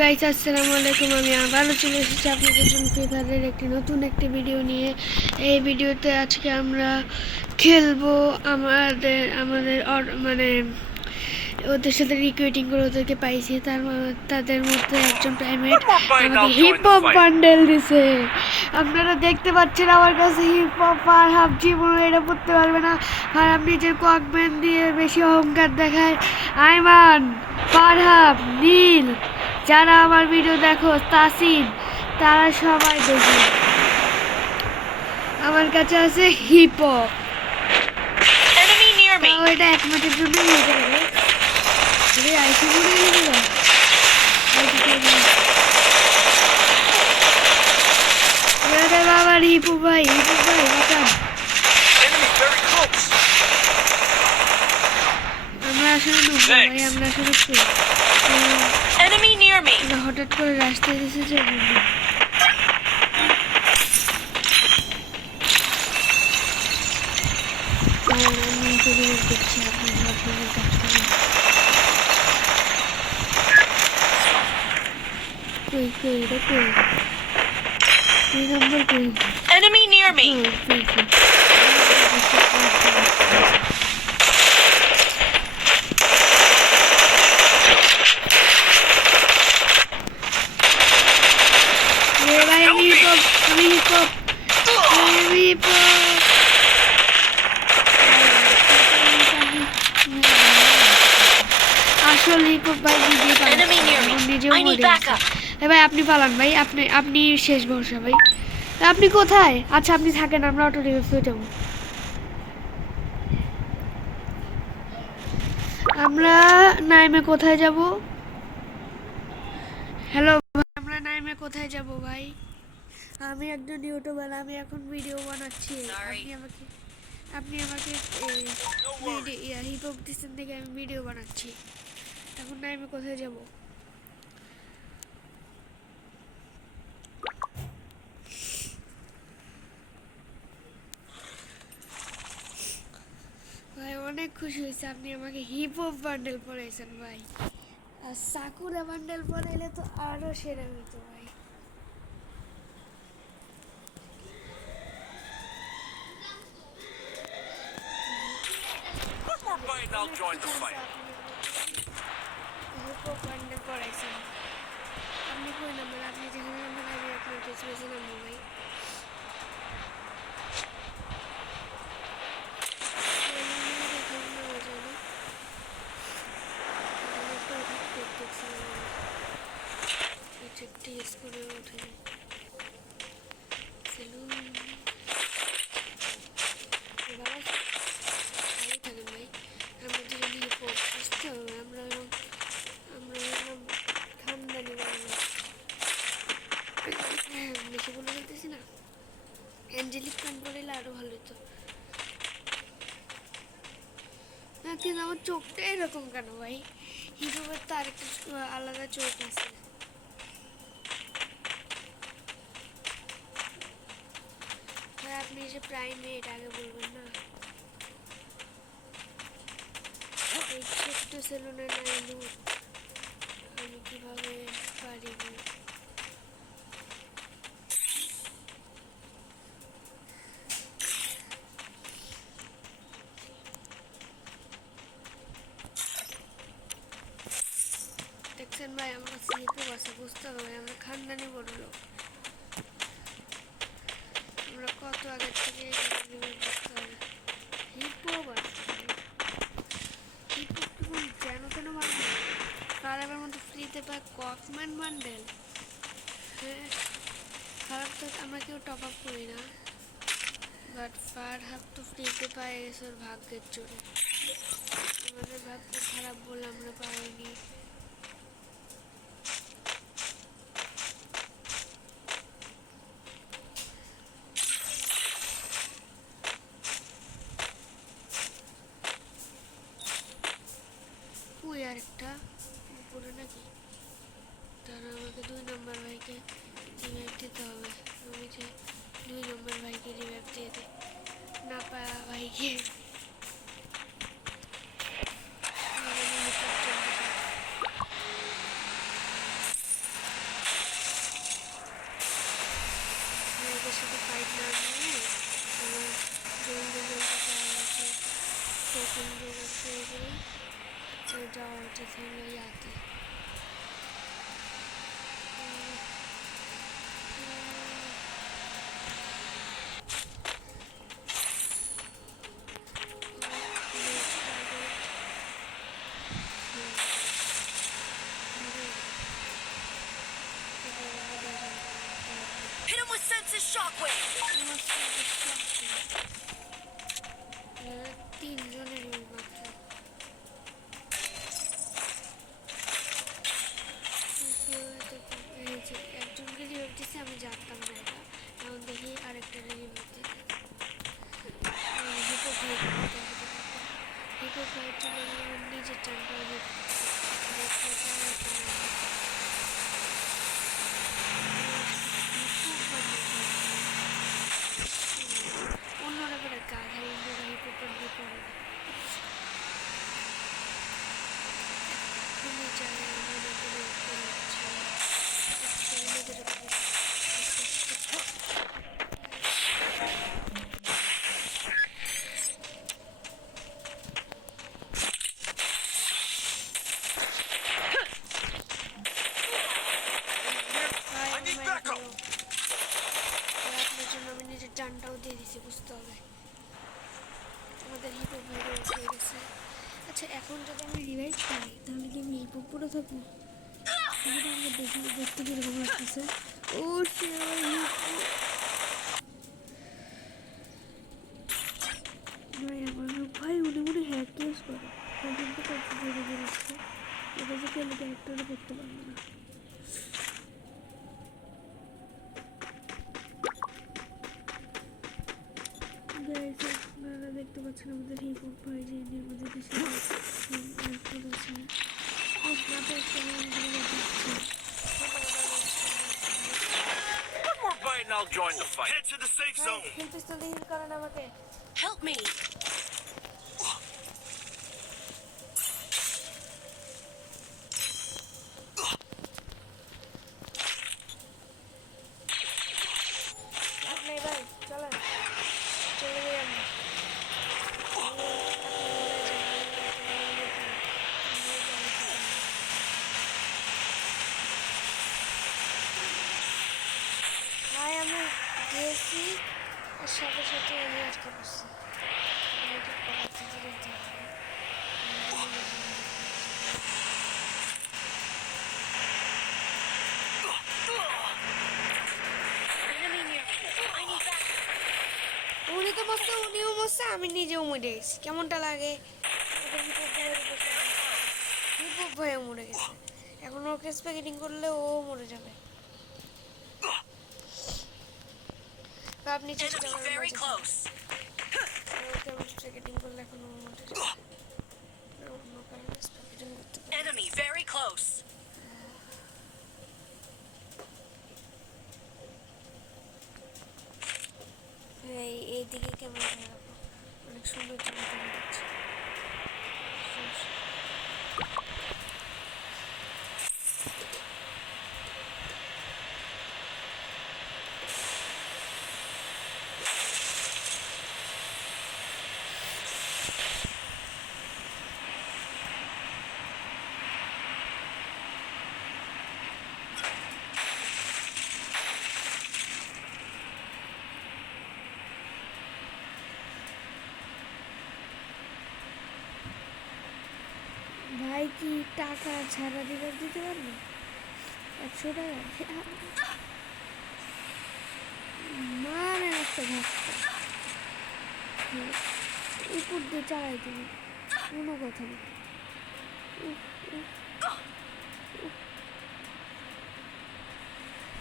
Guys আসসালামু আলাইকুম। আমি আবারও চলে এসেছি আপনাদের জন্য ফ্রি ফায়ারের নতুন একটি ভিডিও নিয়ে। এই ভিডিওতে আজকে আমরা খেলবো আমাদের মানে ওদের সাথে রিক্রুটিং করে ওদেরকে পাইছি। তাদের মধ্যে একজন প্রাইমেট আমাকে হিপ হপ বান্ডেল দিছে। আপনারা দেখতে পাচ্ছেন আমার কাছে হিপ হপ আর হাফ জীবন এটা পড়তে পারবে না। আর আপনি নিজের ককম্যান দিয়ে বেশি অহংকার দেখায়। আইমান, ফারহাব, নীল, যারা আমার ভিডিও দেখো, তাসিন, তারা সবাই দেখে আমার কাছে আছে হিপ হপ। এটা এক মাসের জন্য নিতে পারে। আইসি বলে নিয়ে বাবার হিপু ভাই বাঁচান। আমরা আসলে ভাই, আমরা আসলে হঠাৎ করে রাস্তায় এসেছে। আমি দেখছি আপনাদের কাজ করেন। দুই নম্বর কই? Enemy near me. ভাই আপনি পালান ভাই, আপনি শেষ ভরসা ভাই। আপনি কোথায়? আচ্ছা আপনি থাকেন, আমরা অটো রিভাইভে যাবো। আমরা নাইমে কোথায় যাব? হ্যালো, আমরা নাইমে কোথায় যাব ভাই? আমি একজন ইউটিউবার, আমি এখন ভিডিও বানাচ্ছি। আপনি আমাকে হিপ হপ দিচ্ছেন থেকে আমি ভিডিও বানাচ্ছি। এখন নাইমে কোথায় যাব? ভাই অনেক খুশি হয়েছে, আপনি আমাকে হিপ হপ বান্ডেল পরাইছেন ভাই। আর সাকুরা বান্ডেল পরাইলে তো আরো সেরা হইতো ভাই। হিপ হপ বান্ডেল পরাইছেন। আপনি কই নাম্বার? আপনি যেখানে নাম্বার আমি আপনার পেছনে পেছনে নামবো ভাই। অ্যাঞ্জেলিক প্যান্ট পরলে আরো ভালো হতো। না কিন্তু আমার চোখটা এরকম কেন ভাই? হিরোর তো আরেকটা আলাদা চোখ আছে। ভাই আপনি যে প্রাইমেট আগে বলবেন না? এই ছোট্ট সেলুনে নাইলু আমি কিভাবে পারিব? দেখছেন ভাই, আমরা সিপও আছে, বুঝতে হবে ভাই, আমরা খানদানি বড় লোক। আমরা কত আগের থেকে বুঝতে হবে। হিপও যেন কেন বান্ডেল খারাপের মধ্যে ফ্রিতে পায় ককম্যান বান্ডেল। হ্যাঁ খারাপ তো আমরা কেউ টপ আপ করি না, বাট ফারহাব তো ফ্রিতে পায় গেছে ওর ভাগ্যের জোরে। আমাদের ভাগ্য খারাপ বলে আমরা পাইনি। আরেকটা উপরে নাকি? তারা আমাকে 2 নম্বর ভাইকে রিভাইভ দিতে হবে। আমি যে 2 নম্বর ভাইকে রিভাইভ দিয়ে দিই না পায়া ভাইকে। Shockwave! তিনজনের মাত্র একজনকে রিভাইভ দিচ্ছে, আমি জানতাম না এটা। এখন দেখি আরেকটা রিভাইভ দিচ্ছে। হিপো ফাইট নিজের চানটা অন্যরা করে গাধা, অন্যরা হিপোপার বিপরীত আমি নিজের জানটাও দিয়ে দিছি, বুঝতে হবে। আমাদের হিপো ভাইরে উঠে গেছে। আচ্ছা, এখন যদি আমি রিভাইভ পাই তাহলে কি আমি হিপো পরে থাকবো? দেখতে কিরকম লাগতেছে। ও ভাই, উনি মনে হ্যাক কেস করে কিন্তু করতে ধীরে ধীরে আসছে। এটা যে কেন ক্যারেক্টারও করতে পারবো না। আপনারা দেখতে পাচ্ছেন আমাদের হিপ হপ ভাই যে আমাদের দেশে One more bite and I'll join the fight. Head to the safe zone. Help me. আপনি ভাই চলেন, চলে যাই আমি। ভাই আমি গিয়েছি, আর সাথে সাথে আমি আজকে বসছি। উনি তো মরছে, উনিও মরছে, আমি নিজেও মরে গেছি। কেমনটা লাগে? হিপ ভয়ে মরে গেছে। এখন ওকে স্প্যাকেটিং করলে ও মরে যাবে। আপনি চেষ্টা করেন স্প্যাকেটিং করলে এখন ও মরে যাবে। অন্য কারণে স্প্যাকেটিং করতে পারে। Enemy very close. এইদিকে ক্যামেরা রাখো, অনেক সুন্দর ছবি তুলে দিচ্ছে। ভাই কি টাকা ছাড়া রিভাইভ দিতে পারবে? 100 টাকা মানে একটা ধাক্কা উপর দিয়ে চালাই তুমি, কোনো কথা নেই।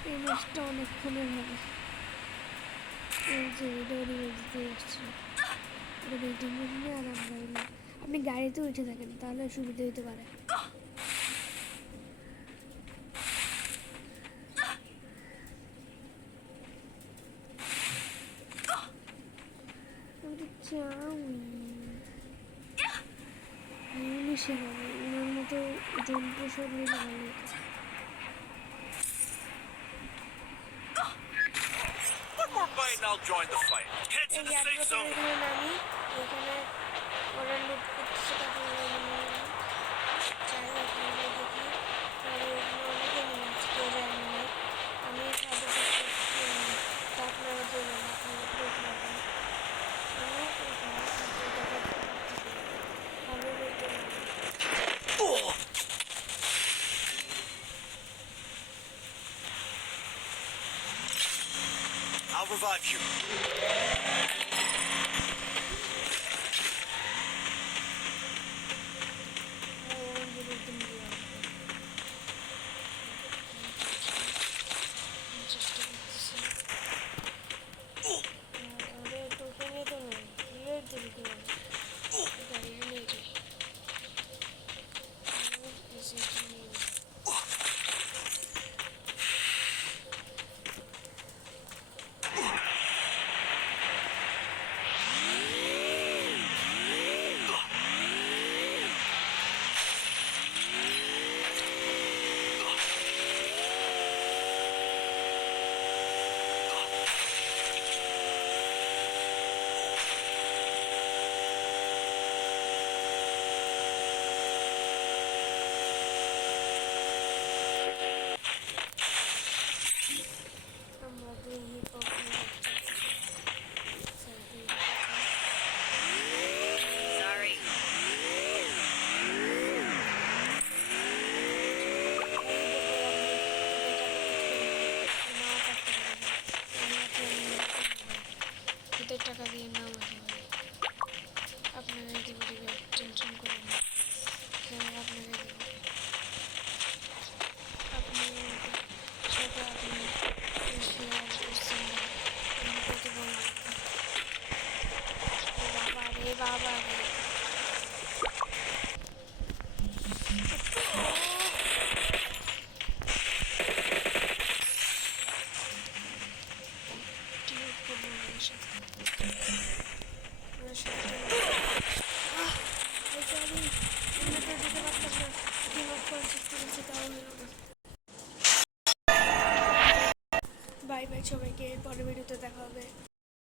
এই ম্যাচটা অনেকক্ষণের হবে। এই যে এটা রিভাইভ দিতে আসছে, এটা ওয়েটিং রুমে আর আমরা এলাম। আপনি গাড়িতে উঠে থাকেন, তাহলে সুবিধা হতে পারে। মিশে হবে ওনার মতো জন্তু শরীর ভালো হতো। One more bite and I'll join the fight. Head to the safe zone. আমি এখানে ওরা লুট করতেছে, তারপরে দেখি অনেকে নিয়ে আসছে, কেউ জানি না। আমি আপনারা দেবেন, আপনারা লুট না পান। I'll revive you. अरे टोकने तो नहीं ये दिल को गाड़ी में ले जाए ऐसे नहीं Sorry. টাকা দিয়ে না মাঝে মাঝে আপনারা দিবে দিবে টেনশন করবেন না আপনারা দিবে আপনি সেটা আপনি শেয়ার করছেন না আমি কত বলবো বাবা রে ডিলিট করবো আমার সাথে আমার সাথে আমি এমনিতে দিতে পারতাম না গেম অফ কনসেপ্ট করেছি তাও হলো না বাই বাই সবাইকে পরের ভিডিওতে দেখা হবে